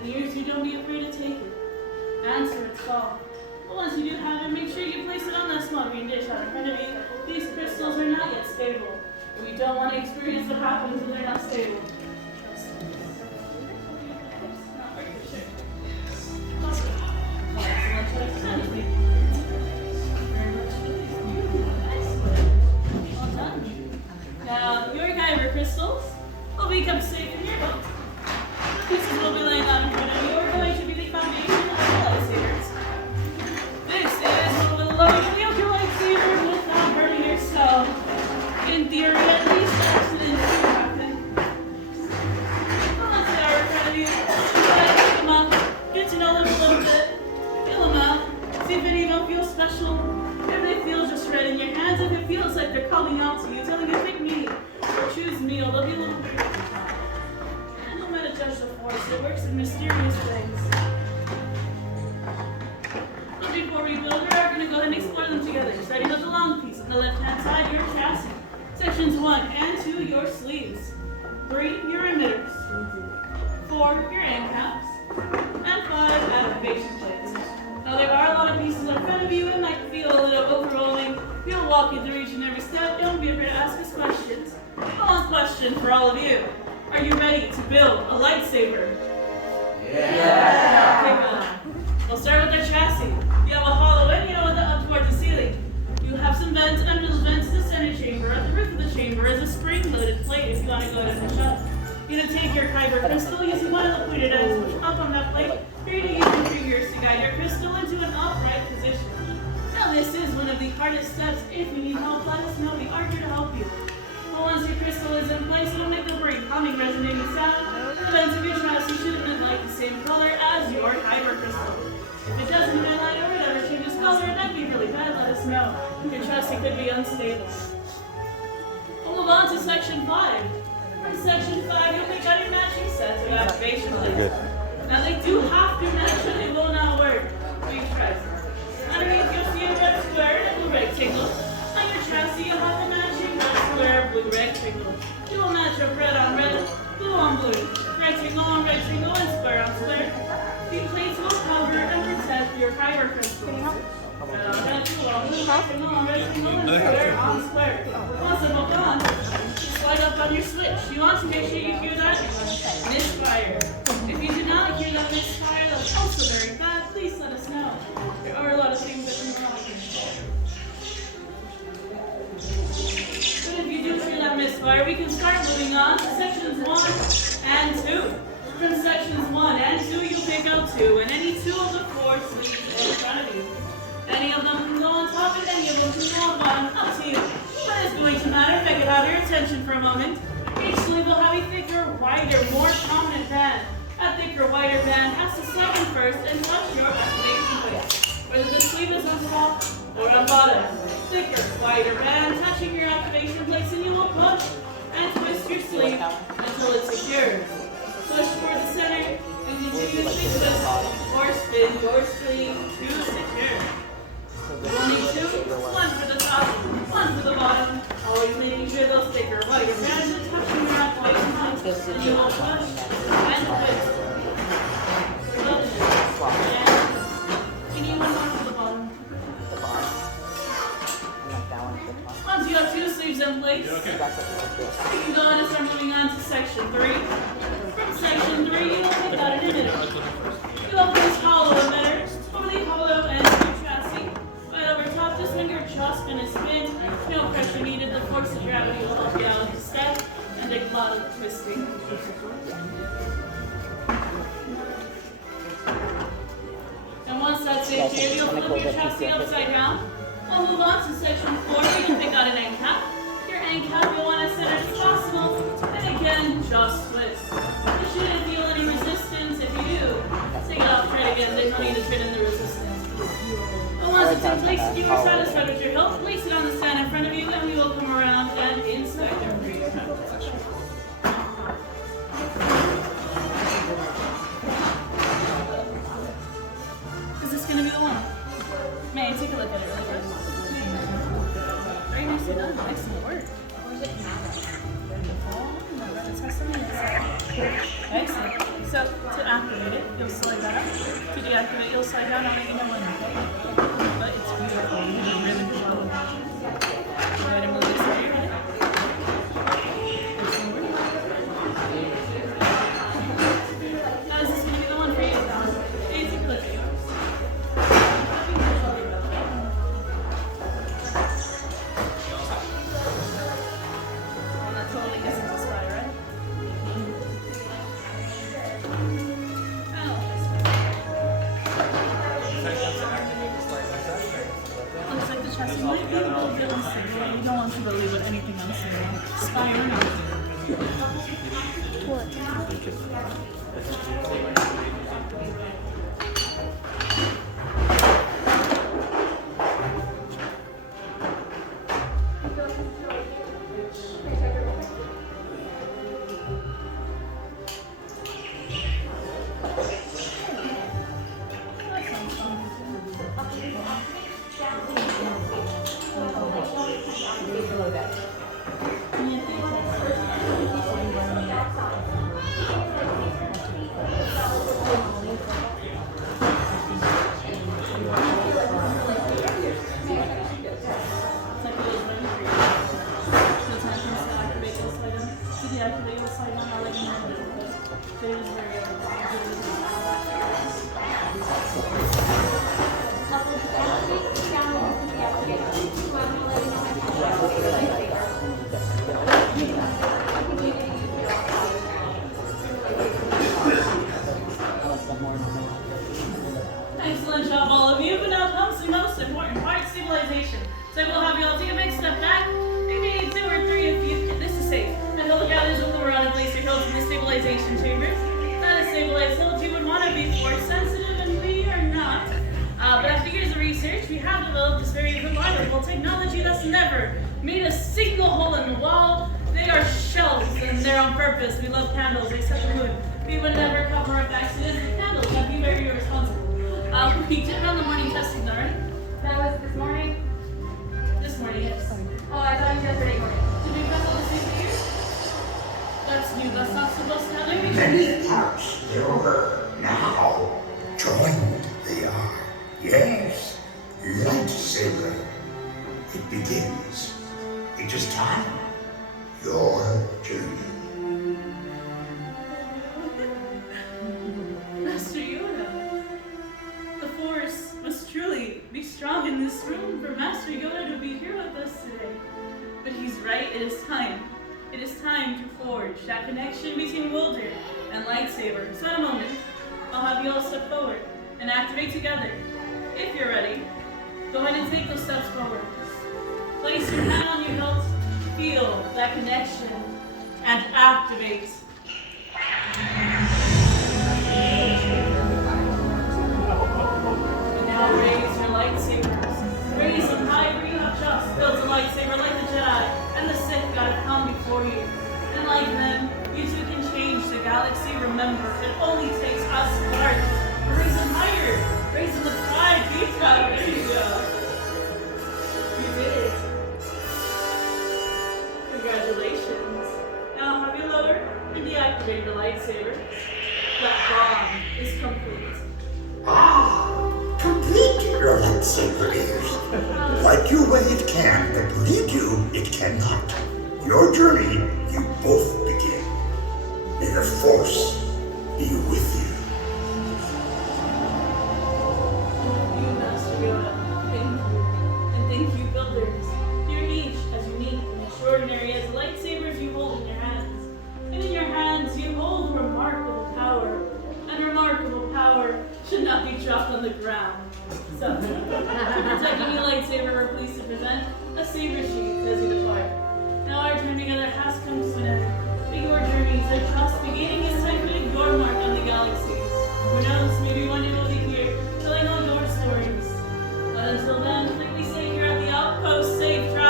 and ears, you don't be afraid to take it. Answer its call. But once you do have it, make sure you place it on that small green dish out in front of you. These crystals are not yet stable. And we don't want to experience what happens when they're not stable. Now, your kyber crystals will become safe in your belt. The pieces will be laying out in front of you are going to be the foundation of the lightsabers. This is what will allow you to wield your lightsaber without hurting yourself. In theory, at least, accidents do happen. Once they are in front of you, try to pick them up, get to know them a little bit, feel them out, see if any of them feel special, if they feel just right in your hands, if it feels like they're calling out to you, telling you, pick me, or choose me, or they'll be a little weird. And no matter judge the Force, it works in mysterious ways. But before we build, we are going to go ahead and explore them together, starting with the long piece on the left-hand side, your chassis. Sections 1 and 2, your sleeves. 3, your emitters. 4, your end caps. And 5, activation plates. Now there are a lot of pieces in front of you. It might feel a little overwhelming. We'll walk you through each and every step. Don't be afraid to ask us questions. One question for all of you. Are you ready to build a lightsaber? Yeah. Okay, good. We'll start with the chassis. You have a hollow end, with it up towards the ceiling. You have some vents. Under those vents is the center chamber. At the roof of the chamber is a spring-loaded plate if you want to go ahead and push up. You're going to take your kyber crystal using one of the pointed ends, push up on that plate. You're going to use your fingers to guide your crystal into an upright position. Now this is one of the hardest steps. If you need help, let us know. We are here to help you. But once your crystal is in place, it'll make a brief humming, resonating sound. And the vents of your chassis should emit the same color as your kyber crystal. If it doesn't emit light or whatever changes color, that'd be really bad. Let us know. Your chassis could be unstable. We'll move on to section 5. From section 5, you'll pick out your matching sets of activation plates. Now they do have to match or they will not work. Please try. Underneath you'll see a red square and a blue rectangle. On your chassis you'll have a matching red square, blue rectangle. You will match up red on red, blue on blue, rectangle on rectangle, and square on square. These plates will cover and protect your kyber crystals. Rectangle on rectangle and square on square. Once they're both on, slide up on your switch. You want to make sure you hear that misfire. If you do not hear that misfire, that's also very bad. Please let us know. There are a lot of things that can go wrong. But if you do hear that misfire, we can start moving on to sections 1 and 2. From sections 1 and 2, you'll pick out 2, and any 2 of the 4 sleeves in front of you. Any of them can go on top, and any of them can go on bottom. Up to you. What is going to matter if I could have your attention for a moment? Each sleeve will have a thicker, wider, more prominent band. A thicker, wider band has to slide in first and touch your activation plate, whether the sleeve is on top or on bottom. Thicker, wider band touching your activation plates, and you will push and twist your sleeve until it's secure. Push toward the center and continuously twist or spin your sleeve to secure. You'll need 2, 1 for the top, 1 for the bottom. Always making sure those thicker, wider bands are touching your activation plates, and you will push and twist. And you one more for the bottom. Once you have 2 sleeves in place, you can go ahead and start moving on to section 3. From section 3, you will pick out an emitter. You open this hollow emitter over the hollow end of your chassis. Right over top, just when you're just going to spin, no pressure needed. The force of gravity will help you out with the step and a lot of twisting. And once that's in here, you'll flip your chassis upside down. We'll move on to section 4. You can pick out an end cap. Your end cap, you'll want to center as possible. And again, just twist. You shouldn't feel any resistance. If you do, take it off, try it again. There's no need to trade in the resistance. But once it's in place and you are satisfied with your help, place it on the stand in front of you, and we will come around and inspect it for you. Is this going to be the one? May I take a look at it really quick? Very nicely done. Excellent work. Or is it matter? Oh, let's have some minutes. Excellent. So to activate it, you'll slide that up. To deactivate, you'll slide down. I'll let you know when, okay? But it's beautiful. You did really well. Go ahead and move this way. Now, is this going to be the one for you? Easy click. And that totally gets into spy, right? Looks like the chassis might be a little bit unstable. You don't want to believe what anything unstable. Spy or not. What? Excellent job, all of you. But now comes the most important part, stabilization. So we'll have you all take a big step back, maybe 2 or 3 if you can. This is safe. And look out as you'll around and place your hills in the stabilization chambers. Not a stabilized hilt you would want to be force sensitive, and we are not. But after years of research, we have developed this very reliable technology that's never made a single hole in the wall. They are shelves, and they're on purpose. We love candles, except the moon. We would never cover up accidents with candles. That'd be very irresponsible. We did run the morning testing, though, right? That was this morning? This morning, yes. Oh, I thought it was yesterday morning. Did we press all the same here? That's new. That's not supposed to happen. Many parts there were. Now, joined they are. Yes, Lightsaber. It begins. It is time. Your journey. Master Yoda, the Force must truly be strong in this room for Master Yoda to be here with us today. But he's right, it is time. It is time to forge that connection between Wilder and Lightsaber. So in a moment, I'll have you all step forward and activate together. If you're ready, go ahead and take those steps forward. Place your hand on your hilt, feel that connection, and activate. And now raise your lightsabers. Raise them high, for you have just built a lightsaber like the Jedi and the Sith God have come before you. And like them, you too can change the galaxy. Remember, it only takes us heart. Raise them higher. Raise them with pride. Be proud. There you go. You did it. Congratulations. Now I'll have you lower and deactivate your lightsaber. That bond is complete. Complete your lightsaber is. Like you when it can, but lead you it cannot. Your journey, you both begin. May the Force be with you. You, Master Yoda, thank you. And thank you, builders. You're each as unique and extraordinary as the lightsabers you hold in your hands. And in your hands you hold remarkable power. And remarkable power should not be dropped on the ground. So, to protect a new lightsaber, we're pleased to present a saber sheath as you depart. Now our journey together has come to an end. But your journeys are just beginning. It's time to leave your mark on the galaxies. Who knows, maybe one day we'll be here telling all your stories. But until then, like we say here at the Outpost, safe travels.